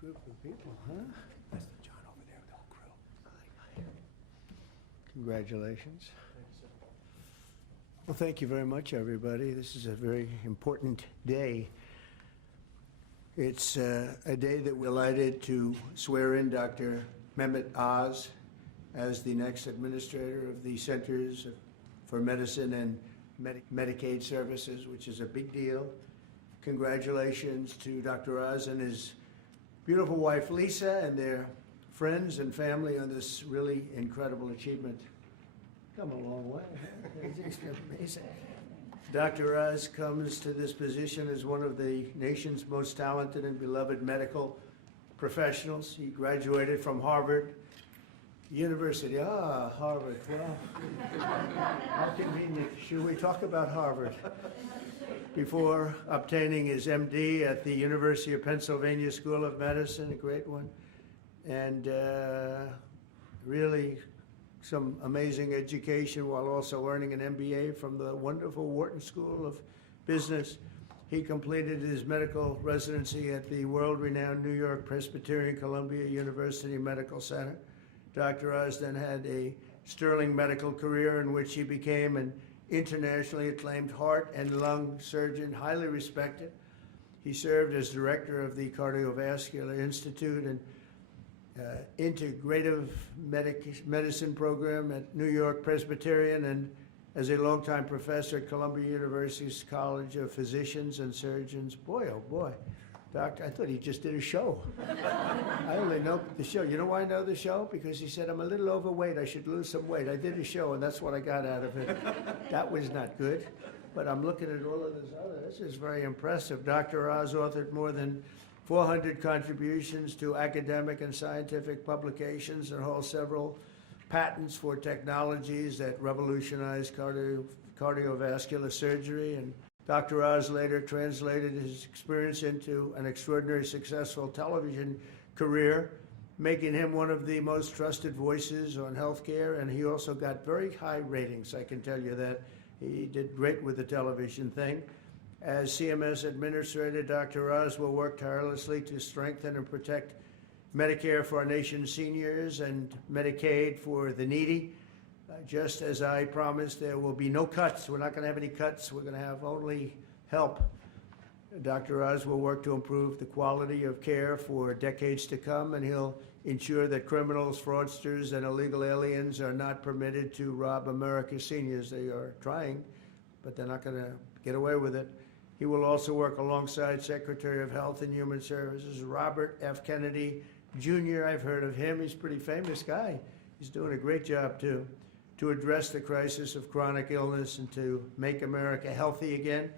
group of people, huh? That's the John over there with the whole crew. Congratulations. Well, thank you very much, everybody. This is a very important day. It's a day that we're delighted to swear in Dr. Mehmet Oz as the next administrator of the Centers for Medicine and Medicaid Services, which is a big deal. Congratulations to Dr. Oz and his beautiful wife, Lisa, and their friends and family on this really incredible achievement. Come a long way. It's amazing. Dr. Oz comes to this position as one of the nation's most talented and beloved medical professionals. He graduated from Harvard University. Harvard. Well, how convenient. Should we talk about Harvard? Before obtaining his MD at the University of Pennsylvania School of Medicine, a great one, and really some amazing education while also earning an MBA from the wonderful Wharton School of Business. He completed his medical residency at the world-renowned New York Presbyterian Columbia University Medical Center. Dr. Oz then had a sterling medical career in which he became an internationally acclaimed heart and lung surgeon, highly respected. He served as director of the Cardiovascular Institute and Integrative Medicine program at New York Presbyterian, and as a longtime professor at Columbia University's College of Physicians and Surgeons. Boy, oh boy, Doctor, I thought he just did a show. I only know the show. You know why I know the show? Because he said, I'm a little overweight, I should lose some weight. I did a show, and that's what I got out of it. That was not good. But I'm looking at all of this other. This is very impressive. Dr. Oz authored more than 400 contributions to academic and scientific publications and holds several patents for technologies that revolutionize cardiovascular surgery. And Dr. Oz later translated his experience into an extraordinarily successful television career, making him one of the most trusted voices on healthcare. And he also got very high ratings, I can tell you that. He did great with the television thing. As CMS Administrator, Dr. Oz will work tirelessly to strengthen and protect Medicare for our nation's seniors and Medicaid for the needy. Just as I promised, there will be no cuts. We're not going to have any cuts. We're going to have only help. Dr. Oz will work to improve the quality of care for decades to come, and he'll ensure that criminals, fraudsters, and illegal aliens are not permitted to rob America's seniors. They are trying, but they're not going to get away with it. He will also work alongside Secretary of Health and Human Services, Robert F. Kennedy, Jr. I've heard of him. He's a pretty famous guy. He's doing a great job, too, to address the crisis of chronic illness and to make America healthy again.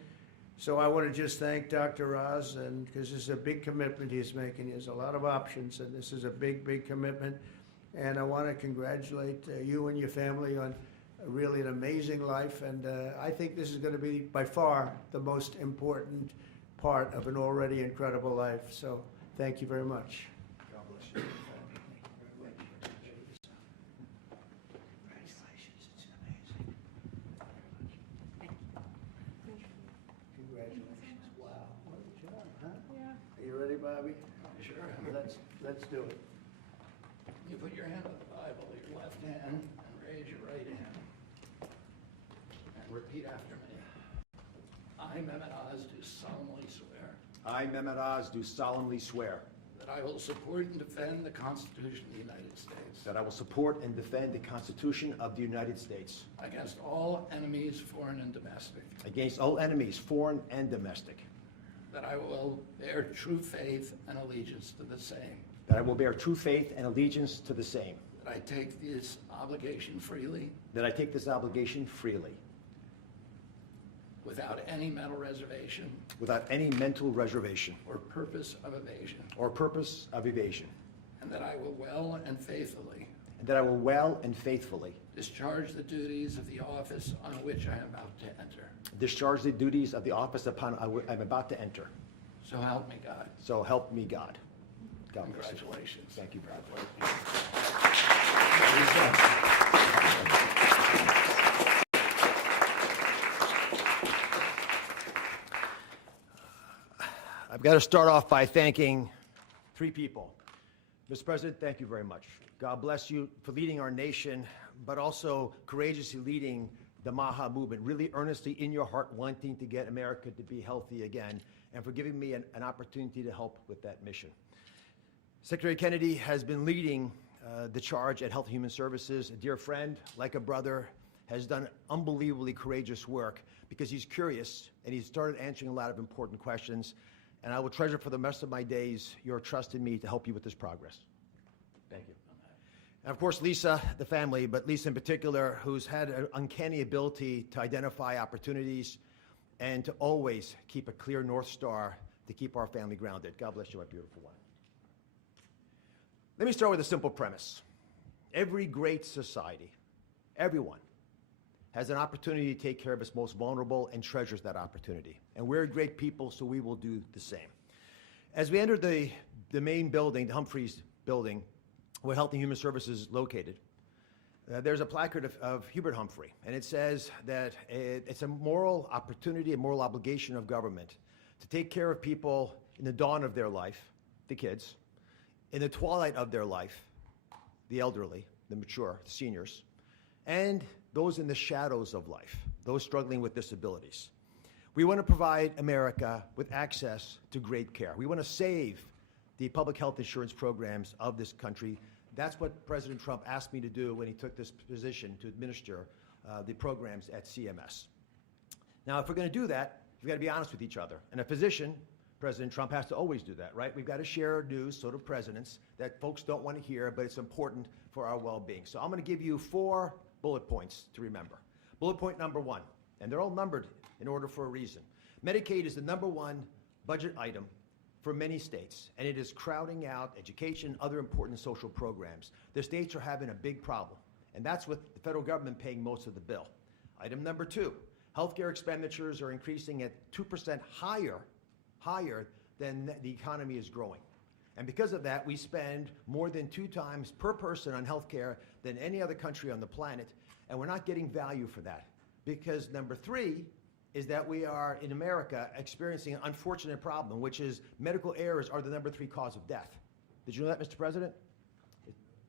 So I want to just thank Dr. Oz, and because this is a big commitment he's making. He has a lot of options, and this is a big, big commitment. And I want to congratulate you and your family on really an amazing life, and I think this is going to be by far the most important part of an already incredible life. So thank you very much. God bless you. Congratulations, it's amazing. Congratulations. Wow, what a job, huh? Yeah. Are you ready, Bobby? Sure. Let's do it. You put your hand on the Bible, your left hand, and raise your right hand. And repeat after me. I, Mehmet Oz, do solemnly swear I, Mehmet Oz, do solemnly swear that I will support and defend the Constitution of the United States that I will support and defend the Constitution of the United States against all enemies, foreign and domestic, against all enemies, foreign and domestic, that I will bear true faith and allegiance to the same, that I will bear true faith and allegiance to the same, that I take this obligation freely that I take this obligation freely, without any mental reservation without any mental reservation or purpose of evasion, or purpose of evasion, and that I will well and faithfully and that I will well and faithfully discharge the duties of the office on which I am about to enter. discharge the duties of the office upon I'm about to enter. So help me God. So help me God. God bless you. Congratulations. Thank you, brother. I've got to start off by thanking Three people. Mr. President, thank you very much. God bless you for leading our nation, but also courageously leading the MAHA movement, really earnestly in your heart wanting to get America to be healthy again, and for giving me an opportunity to help with that mission. Secretary Kennedy has been leading the charge at Health and Human Services. A dear friend, like a brother, has done unbelievably courageous work because he's curious and he's started answering a lot of important questions. And I will treasure for the rest of my days your trust in me to help you with this progress. Thank you. And of course, Lisa, the family, but Lisa in particular, who's had an uncanny ability to identify opportunities and to always keep a clear North Star to keep our family grounded. God bless you, my beautiful one. Let me start with a simple premise. Every great society, everyone, has an opportunity to take care of its most vulnerable and treasures that opportunity. And we're great people, so we will do the same. As we enter the main building, the Humphreys building, where Health and Human Services is located, there's a placard of Hubert Humphrey, and it says that it's a moral opportunity, a moral obligation of government to take care of people in the dawn of their life, the kids, in the twilight of their life, the elderly, the mature, the seniors, and those in the shadows of life, those struggling with disabilities. We want to provide America with access to great care. We want to save the public health insurance programs of this country. That's what President Trump asked me to do when he took this position to administer the programs at CMS. Now, if we're going to do that, we've got to be honest with each other. And a physician, President Trump, has to always do that, right? We've got to share news, so do presidents, that folks don't want to hear, but it's important for our well-being. So I'm going to give you 4 bullet points to remember. Bullet point number 1, and they're all numbered in order for a reason. Medicaid is the #1 budget item for many states, and it is crowding out education, other important social programs. The states are having a big problem, and that's with the federal government paying most of the bill. Item number 2, healthcare expenditures are increasing at 2% higher than the economy is growing. And because of that, we spend more than 2 times per person on healthcare than any other country on the planet, and we're not getting value for that. Because number 3 is that we are, in America, experiencing an unfortunate problem, which is medical errors are the number 3 cause of death. Did you know that, Mr. President?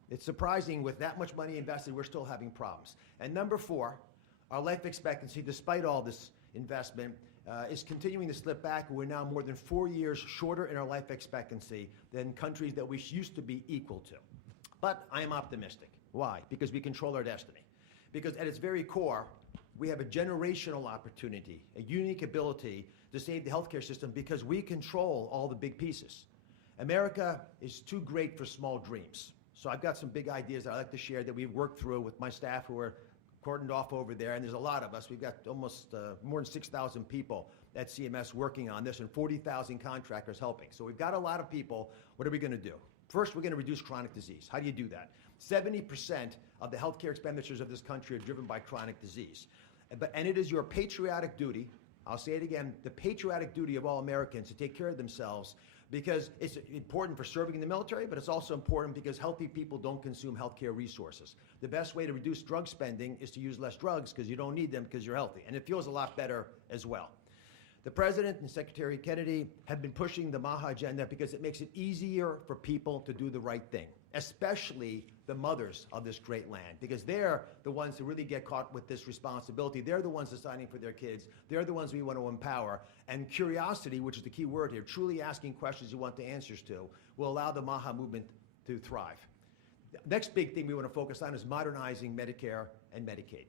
It's surprising with that much money invested, we're still having problems. And number 4, our life expectancy, despite all this investment, is continuing to slip back. We're now more than 4 years shorter in our life expectancy than countries that we used to be equal to. But I am optimistic. Why? Because we control our destiny. Because at its very core, we have a generational opportunity, a unique ability to save the healthcare system because we control all the big pieces. America is too great for small dreams. So I've got some big ideas that I'd like to share that we've worked through with my staff who are cordoned off over there, and there's a lot of us. We've got almost more than 6,000 people at CMS working on this and 40,000 contractors helping. So we've got a lot of people. What are we going to do? First, we're going to reduce chronic disease. How do you do that? 70% of the healthcare expenditures of this country are driven by chronic disease. And it is your patriotic duty, I'll say it again, the patriotic duty of all Americans to take care of themselves, because it's important for serving in the military, but it's also important because healthy people don't consume healthcare resources. The best way to reduce drug spending is to use less drugs because you don't need them because you're healthy. And it feels a lot better as well. The President and Secretary Kennedy have been pushing the MAHA agenda because it makes it easier for people to do the right thing, especially the mothers of this great land, because they're the ones who really get caught with this responsibility. They're the ones deciding for their kids. They're the ones we want to empower. And curiosity, which is the key word here, truly asking questions you want the answers to, will allow the MAHA movement to thrive. The next big thing we want to focus on is modernizing Medicare and Medicaid.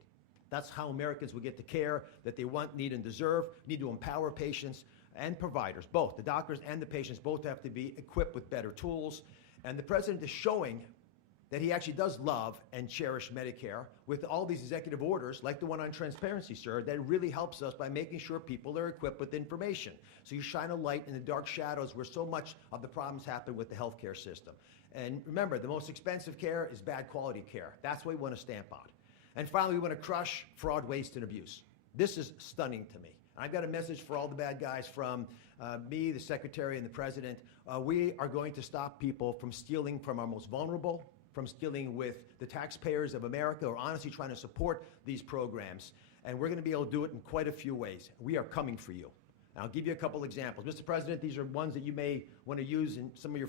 That's how Americans will get the care that they want, need, and deserve. Need to empower patients and providers, both. The doctors and the patients both have to be equipped with better tools. And the President is showing that he actually does love and cherish Medicare with all these executive orders, like the one on transparency, sir, that really helps us by making sure people are equipped with information. So you shine a light in the dark shadows where so much of the problems happen with the healthcare system. And remember, the most expensive care is bad quality care. That's what we want to stamp out. And finally, we want to crush fraud, waste, and abuse. This is stunning to me. I've got a message for all the bad guys from me, the Secretary, and the President. We are going to stop people from stealing from our most vulnerable, from stealing with the taxpayers of America, or honestly trying to support these programs. And we're going to be able to do it in quite a few ways. We are coming for you. I'll give you a couple examples. Mr. President, these are ones that you may want to use in some of your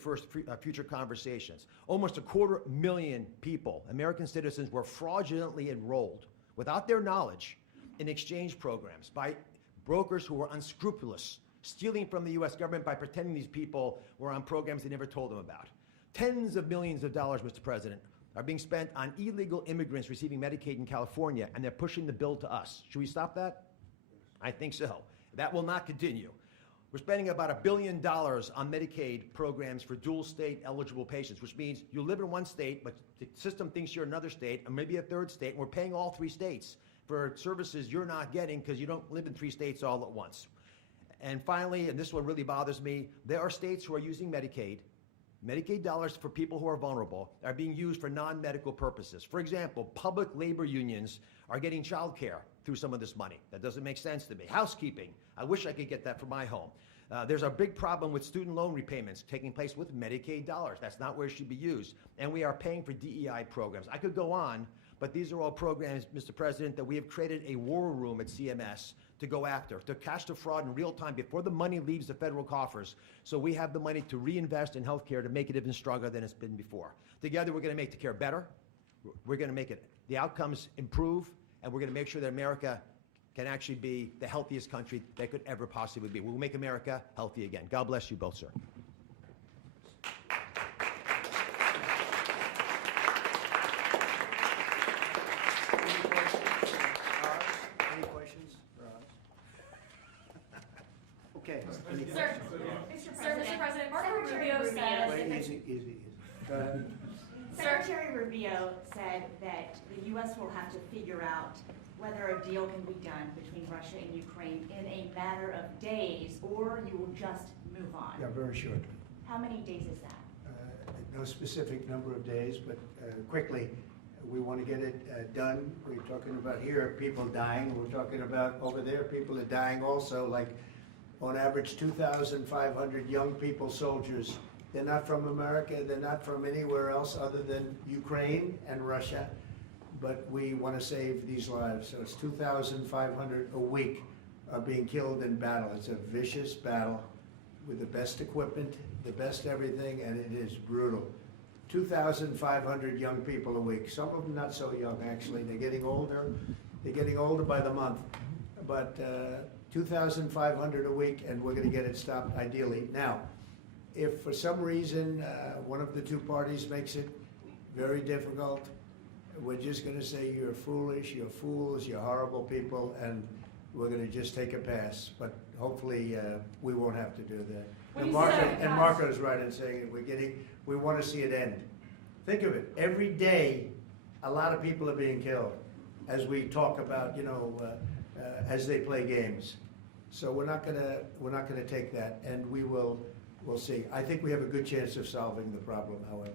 future conversations. Almost 250,000 people, American citizens, were fraudulently enrolled without their knowledge in exchange programs by brokers who were unscrupulous, stealing from the U.S. government by pretending these people were on programs they never told them about. Tens of millions of dollars, Mr. President, are being spent on illegal immigrants receiving Medicaid in California, and they're pushing the bill to us. Should we stop that? I think so. That will not continue. We're spending about $1 billion on Medicaid programs for dual state eligible patients, which means you live in one state, but the system thinks you're another state, and maybe a third state, and we're paying all 3 states for services you're not getting because you don't live in 3 states all at once. And finally, and this one really bothers me, there are states who are using Medicaid. Medicaid dollars for people who are vulnerable are being used for non-medical purposes. For example, public labor unions are getting child care through some of this money. That doesn't make sense to me. Housekeeping, I wish I could get that for my home. There's a big problem with student loan repayments taking place with Medicaid dollars. That's not where it should be used. And we are paying for DEI programs. I could go on, but these are all programs, Mr. President, that we have created a war room at CMS to go after, to catch the fraud in real time before the money leaves the federal coffers, so we have the money to reinvest in healthcare to make it even stronger than it's been before. Together, we're going to make the care better. We're going to make the outcomes improve, and we're going to make sure that America can actually be the healthiest country that could ever possibly be. We'll make America healthy again. God bless you both, sir. Any questions for us? Okay. Sir, Mr. President, Marco Rubio said. Wait, easy. Go ahead. Secretary Rubio said that the U.S. will have to figure out whether a deal can be done between Russia and Ukraine in a matter of days, or you will just move on. Yeah, very shortly. How many days is that? No specific number of days, but quickly. We want to get it done. We're talking about here people dying. We're talking about over there people are dying also, like on average 2,500 young people, soldiers. They're not from America. They're not from anywhere else other than Ukraine and Russia. But we want to save these lives. So it's 2,500 a week are being killed in battle. It's a vicious battle with the best equipment, the best everything, and it is brutal. 2,500 young people a week. Some of them not so young, actually. They're getting older. They're getting older by the month. But 2,500 a week, and we're going to get it stopped ideally. Now, if for some reason one of the two parties makes it very difficult, we're just going to say you're foolish, you're fools, you're horrible people, and we're going to just take a pass. But hopefully we won't have to do that. When And you Marco, say- and Marco's right in saying it. We want to see it end. Think of it. Every day, a lot of people are being killed, as we talk about, as they play games. So we're not gonna take that, and we'll see. I think we have a good chance of solving the problem, however.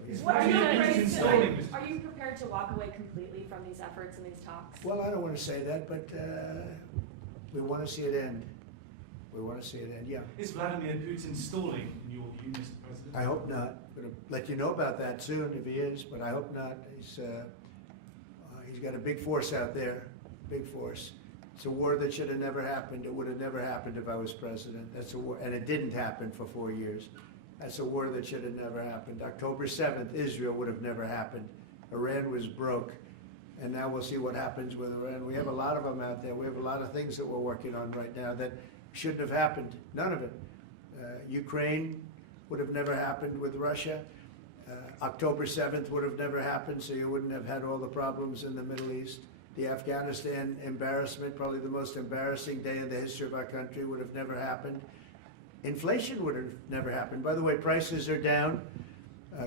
Are you prepared to walk away completely from these efforts and these talks? Well, I don't want to say that, but we want to see it end. We want to see it end, yeah. Is Vladimir Putin stalling, in your view, Mr. President? I hope not. I'm going to let you know about that soon if he is, but I hope not. He's got a big force out there, big force. It's a war that should have never happened. It would have never happened if I was president. That's a war, and it didn't happen for 4 years. That's a war that should have never happened. October 7th, Israel would have never happened. Iran was broke, and now we'll see what happens with Iran. We have a lot of them out there. We have a lot of things that we're working on right now that shouldn't have happened. None of it. Ukraine would have never happened with Russia. October 7th would have never happened, so you wouldn't have had all the problems in the Middle East. The Afghanistan embarrassment, probably the most embarrassing day in the history of our country, would have never happened. Inflation would have never happened. By the way, prices are down.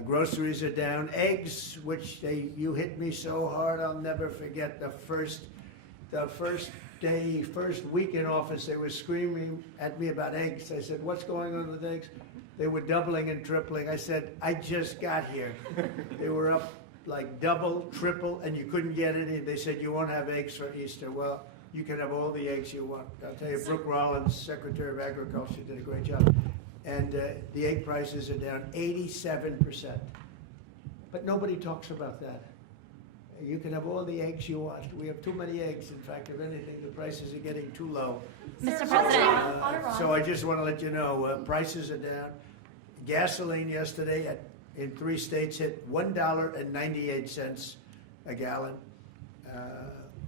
Groceries are down. Eggs, which you hit me so hard, I'll never forget the first week in office, they were screaming at me about eggs. I said, what's going on with eggs? They were doubling and tripling. I said, I just got here. They were up like double, triple, and you couldn't get any. They said, you won't have eggs for Easter. Well, you can have all the eggs you want. I'll tell you, Brooke Rollins, Secretary of Agriculture, did a great job. And the egg prices are down 87%. But nobody talks about that. You can have all the eggs you want. We have too many eggs. In fact, if anything, the prices are getting too low. Sir, Mr. President. on Iran. So I just want to let you know, prices are down. Gasoline yesterday in 3 states hit $1.98 a gallon.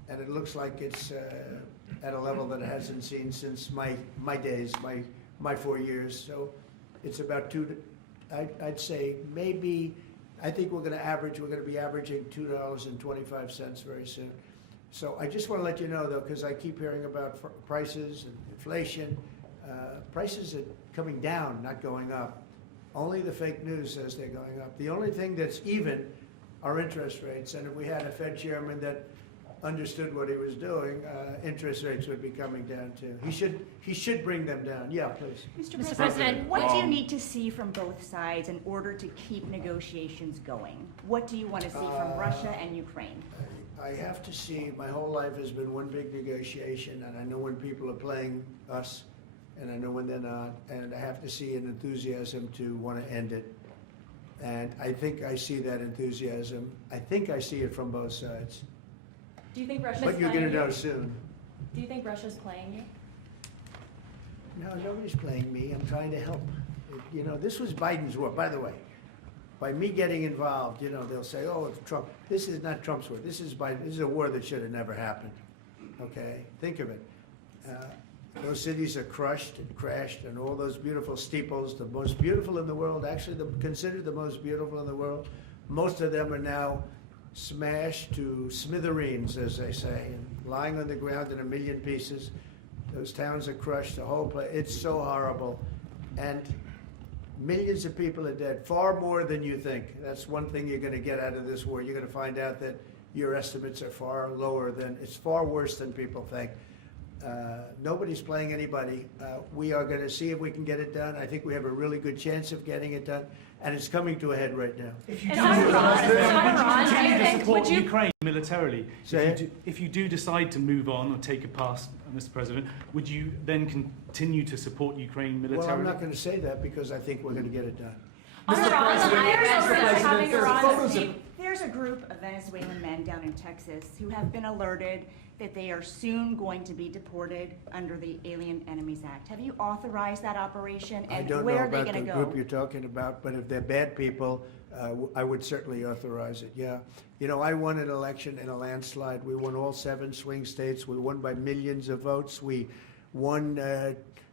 And it looks like it's at a level that it hasn't seen since my days, my 4 years. So it's about I'd say maybe, I think we're going to be averaging $2.25 very soon. So I just want to let you know, though, because I keep hearing about prices and inflation. Prices are coming down, not going up. Only the fake news says they're going up. The only thing that's even are interest rates. And if we had a Fed chairman that understood what he was doing, interest rates would be coming down too. He should bring them down. Yeah, please. Mr. President, what do you need to see from both sides in order to keep negotiations going? What do you want to see from Russia and Ukraine? I have to see, my whole life has been one big negotiation, and I know when people are playing us, and I know when they're not, and I have to see an enthusiasm to want to end it. And I think I see that enthusiasm. I think I see it from both sides. Do you think Russia's But you're playing going to know you? soon. Do you think Russia's playing you? No, nobody's playing me. I'm trying to help. You know, this was Biden's war, by the way. By me getting involved, you know, they'll say, oh, it's Trump. This is not Trump's war. This is Biden. This is a war that should have never happened. Okay? Think of it. Those cities are crushed and crashed, and all those beautiful steeples, the most beautiful in the world, actually considered the most beautiful in the world, most of them are now smashed to smithereens, as they say, and lying on the ground in a million pieces. Those towns are crushed, the whole place. It's so horrible. And millions of people are dead, far more than you think. That's one thing you're going to get out of this war. You're going to find out that your estimates are far lower than, it's far worse than people think. Nobody's playing anybody. We are going to see if we can get it done. I think we have a really good chance of getting it done, and it's coming to a head right now. If you And do on Iran, decide I to think, support would you- Ukraine militarily, Say if you do decide to move on or take a pass, Mr. President, would you then continue to support Ukraine militarily? Well, I'm not going to say that because I think we're going to get it done. On Iran, I read having Iran speak. There's a group of Venezuelan men down in Texas who have been alerted that they are soon going to be deported under the Alien Enemies Act. Have you authorized that operation, I and don't know where are they about going the to go? group you're talking about, but if they're bad people, I would certainly authorize it, yeah. You know, I won an election in a landslide. We won all 7 swing states. We won by millions of votes. We won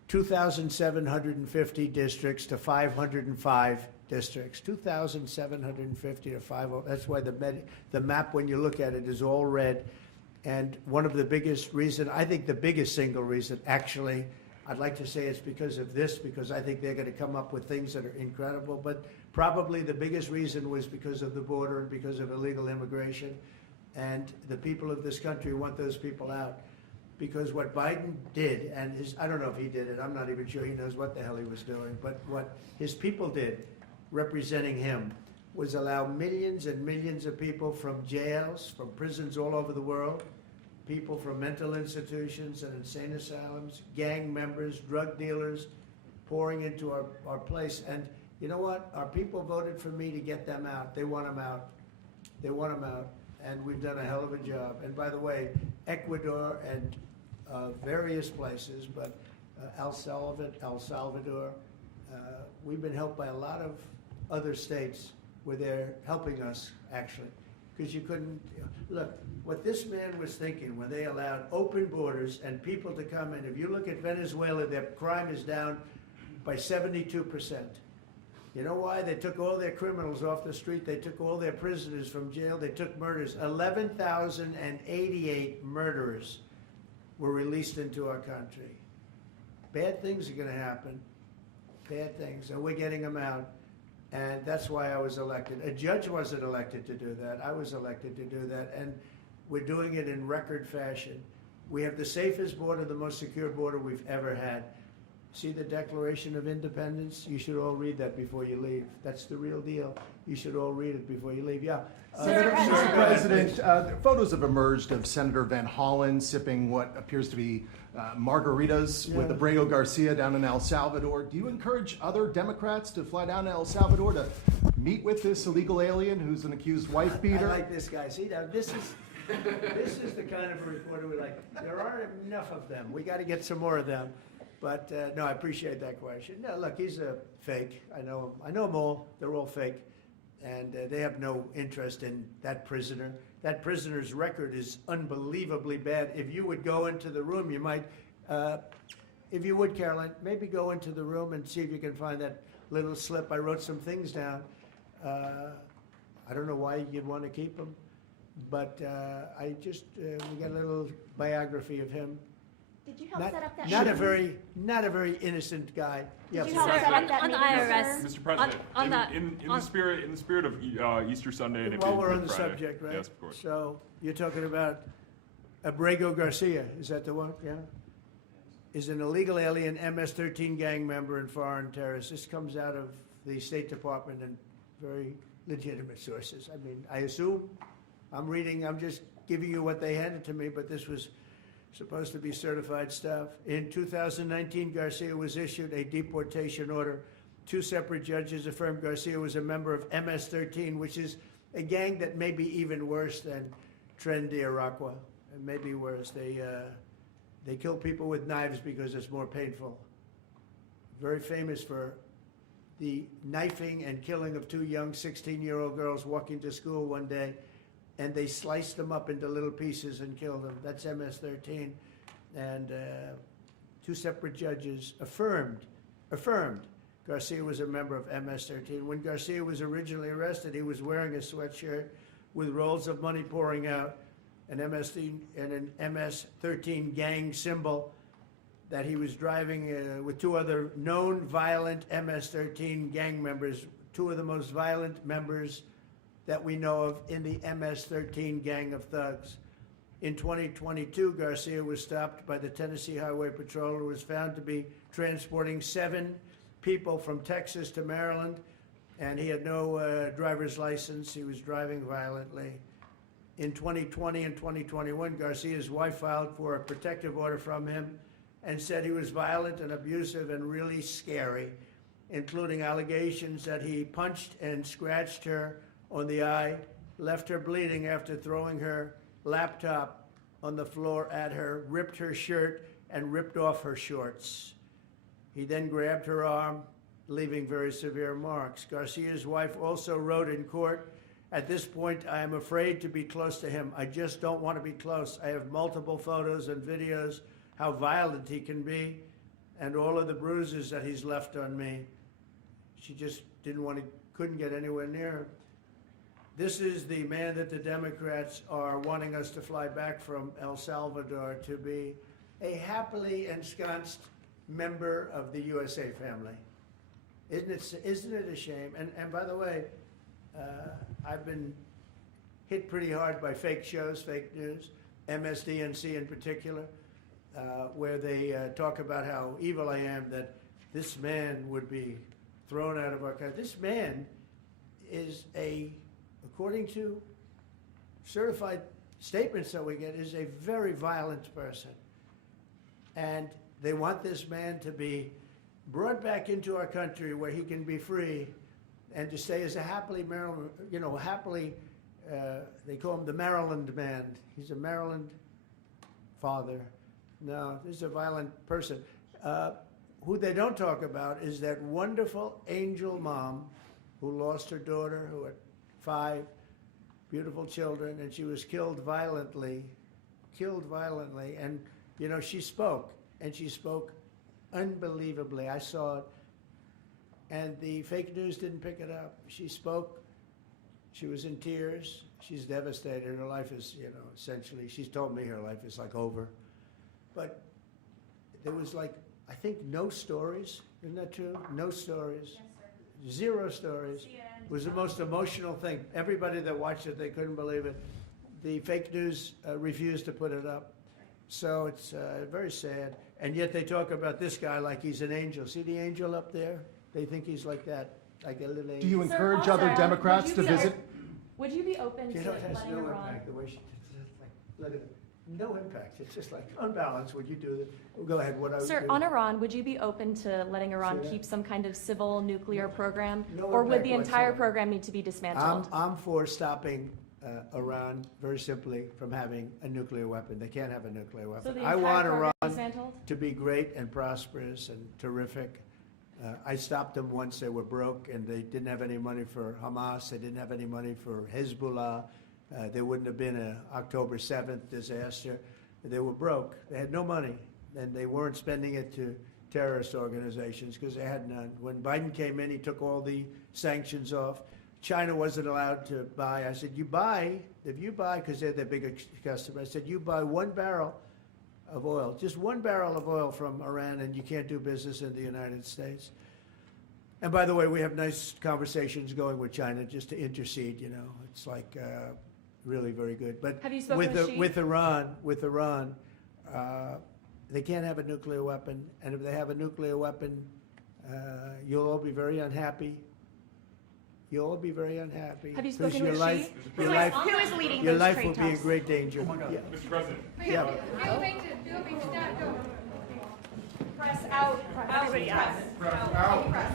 2,750 districts to 505 districts. 2,750 to 505. That's why the map, when you look at it, is all red. And one of the biggest reason, I think the biggest single reason, actually, I'd like to say it's because of this, because I think they're going to come up with things that are incredible. But probably the biggest reason was because of the border and because of illegal immigration. And the people of this country want those people out. Because what Biden did, and I don't know if he did it, I'm not even sure he knows what the hell he was doing, but what his people did, representing him, was allow millions and millions of people from jails, from prisons all over the world, people from mental institutions and insane asylums, gang members, drug dealers, pouring into our place. And you know what? Our people voted for me to get them out. They want them out. They want them out. And we've done a hell of a job. And by the way, Ecuador and various places, but El Salvador, we've been helped by a lot of other states where they're helping us, actually. Because you couldn't, look, what this man was thinking when they allowed open borders and people to come in, if you look at Venezuela, their crime is down by 72%. You know why? They took all their criminals off the street. They took all their prisoners from jail. They took murders. 11,088 murderers were released into our country. Bad things are going to happen. Bad things. And we're getting them out. And that's why I was elected. A judge wasn't elected to do that. I was elected to do that. And we're doing it in record fashion. We have the safest border, the most secure border we've ever had. See the Declaration of Independence? You should all read that before you leave. That's the real deal. You should all read it before you leave. Yeah. Mr. President, photos have emerged of Senator Van Hollen sipping what appears to be margaritas with Yeah. Abrego Garcia down in El Salvador. Do you encourage other Democrats to fly down to El Salvador to meet with this illegal alien who's an accused wife I beater? like this guy. See, now this is the kind of a reporter we like. There aren't enough of them. We got to get some more of them. But no, I appreciate that question. No, look, he's a fake. I know him. I know them all. They're all fake, and they have no interest in that prisoner. That prisoner's record is unbelievably bad. If you would go into the room, you might, if you would, Caroline, maybe go into the room and see if you can find that little slip. I wrote some things down. I don't know why you'd want to keep him, but we got a little biography of him. Did you help set up that Not a meeting? very innocent guy. Yeah, Did you please. help set up that on the meeting, IRS. sir? Mr. President, on that- in the spirit of Easter Sunday and it While being we're on Good the Friday. subject, right? Yes, of course. So you're talking about Abrego Garcia, is that the one? Yeah? Is an illegal alien MS-13 gang member and foreign terrorist. This comes out of the State Department and very legitimate sources. I mean, I assume, I'm just giving you what they handed to me, but this was supposed to be certified stuff. In 2019, Garcia was issued a deportation order. 2 separate judges affirmed Garcia was a member of MS-13, which is a gang that may be even worse than Tren de Aragua, and maybe worse. They kill people with knives because it's more painful. Very famous for the knifing and killing of 2 young 16-year-old girls walking to school one day, and they sliced them up into little pieces and killed them. That's MS-13. And 2 separate judges affirmed Garcia was a member of MS-13. When Garcia was originally arrested, he was wearing a sweatshirt with rolls of money pouring out, an MS-13 gang symbol that he was driving with 2 other known violent MS-13 gang members, 2 of the most violent members that we know of in the MS-13 gang of thugs. In 2022, Garcia was stopped by the Tennessee Highway Patrol and was found to be transporting 7 people from Texas to Maryland, and he had no driver's license. He was driving violently. In 2020 and 2021, Garcia's wife filed for a protective order from him and said he was violent and abusive and really scary, including allegations that he punched and scratched her on the eye, left her bleeding after throwing her laptop on the floor at her, ripped her shirt, and ripped off her shorts. He then grabbed her arm, leaving very severe marks. Garcia's wife also wrote in court, "At this point, I am afraid to be close to him. I just don't want to be close. I have multiple photos and videos how violent he can be and all of the bruises that he's left on me." She just couldn't get anywhere near him. This is the man that the Democrats are wanting us to fly back from El Salvador to be a happily ensconced member of the USA family. Isn't it a shame? And by the way, I've been hit pretty hard by fake shows, fake news, MSDNC in particular, where they talk about how evil I am, that this man would be thrown out of our country. This man is according to certified statements that we get, is a very violent person. And they want this man to be brought back into our country where he can be free and to stay as a happily Maryland, they call him the Maryland man. He's a Maryland father. No, this is a violent person. Who they don't talk about is that wonderful angel mom who lost her daughter, who had 5 beautiful children, and she was killed violently. And, she spoke, and she spoke unbelievably. I saw it, and the fake news didn't pick it up. She spoke. She was in tears. She's devastated. Her life is, essentially, she's told me her life is like over. But there was I think no stories. Isn't that true? No stories. Yes, sir. 0 stories. It was the most emotional thing. Everybody that watched it, they couldn't believe it. The fake news refused to put it up. So it's very sad. And yet they talk about this guy like he's an angel. See the angel up there? They think he's like that, like a little angel. Do you Sir, encourage also, other Democrats would to you be- visit? Would you be open You to know, it has letting no Iran? impact, the way she, it's just like, let it, no impact. It's just like unbalanced. Would you do that? Go ahead, what I would Sir, do. on Iran, would you be open to letting Iran Say that. keep some kind of civil nuclear program? No Or would impact the entire whatsoever. program need to be dismantled? I'm for stopping Iran, very simply, from having a nuclear weapon. They can't have a nuclear So weapon. the I entire want program Iran dismantled? to be great and prosperous and terrific. I stopped them once they were broke and they didn't have any money for Hamas. They didn't have any money for Hezbollah. There wouldn't have been an October 7th disaster. They were broke. They had no money, and they weren't spending it to terrorist organizations because they had none. When Biden came in, he took all the sanctions off. China wasn't allowed to buy. I said, if you buy, because they're their biggest customer, I said, you buy 1 barrel of oil, just 1 barrel of oil from Iran, and you can't do business in the United States. And by the way, we have nice conversations going with China just to intercede, you know. It's like really very good. But Have you spoken with Xi? with Iran, they can't have a nuclear weapon. And if they have a nuclear weapon, you'll all be very unhappy. You'll all be very unhappy. Have you 'Cause spoken your with life, Xi? your life, Who is leading your those life trade will be in talks? great danger. Yeah. Mr. President. Yeah. Press out. Everybody out. Press.